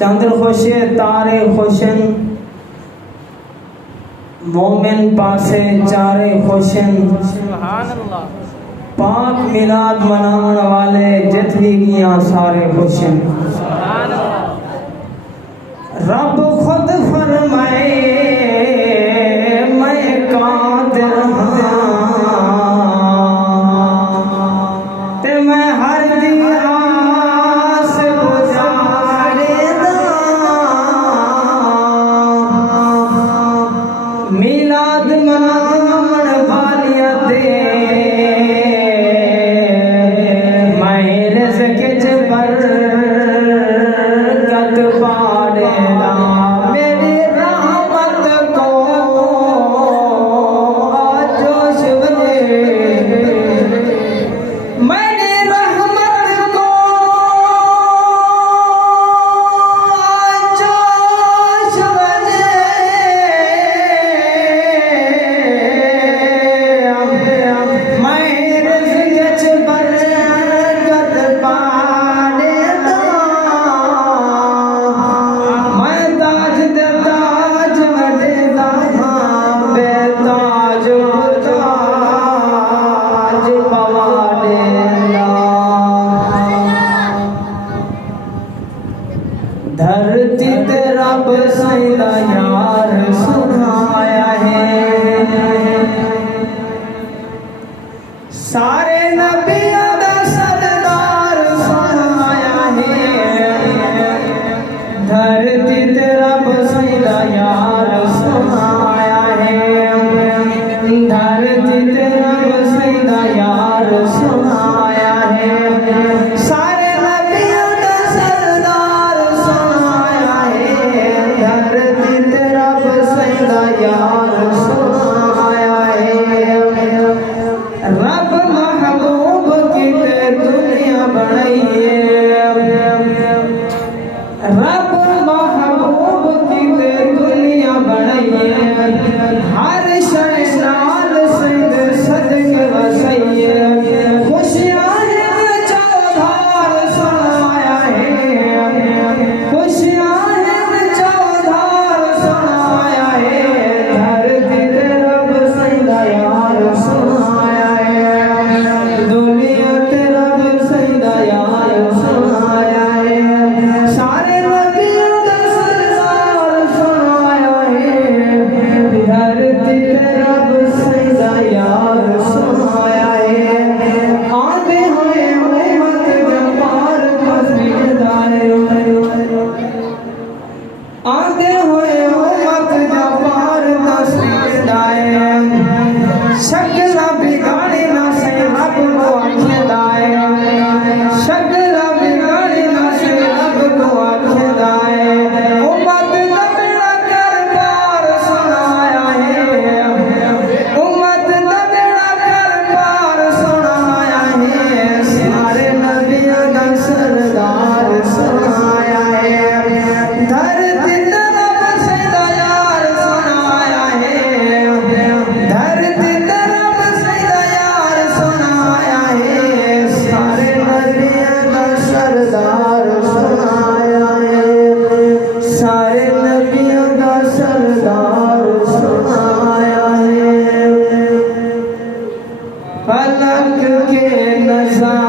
चंद्र खुशे तारे खुशन मोमिन पासे चारे खुशन पाक मिलाद मनाने वाले जितनी किया सारे खुशन रब खुद फरमाए मैं कादिर ते मैं हर मिलाद मनावन वालिया दे मैं रिज़्क़ च बरकत पाड़ेला मेरी रहमत को जोश बने मेरी रहमत को जोश बने धरती ते रब सैदा यार सुनाया है सारे नबियों दा सरदार सुनाया है धरती ते रब सैदा यार सुनाया है धरती ते रब सैदा यार सुनाया है सारे यार सुनाया है रब महबूब की दुनिया बनाई है रब महबूब की दुनिया बनाई है हर शय नाल सिंध सदक वसई है खुशियां है चौधार सुनाया है खुशियां है चौधार सुनाया है दुनिया तेरा सैदा यार सुनाया है सारे नबियों दा सरदार सुनाया है धरती तेरा सैदा यार सुनाया है आंधे हुए उम्मत के पार कसीदाए आंधे हुए उम्मत के पार कसीदाए शक्ल बिगाड़ी ना से रब को आखिदाए शक्ल बिगाड़ी ना से रब को आखिदाए उम्मत का बेड़ा कर पार सुनाया है उम्मत का बेड़ा कर पार सुनाया है सारे नबियों का सरदार सुनाया है धरती तरफ से यार सुनाया है धरती फलक के नज़ारे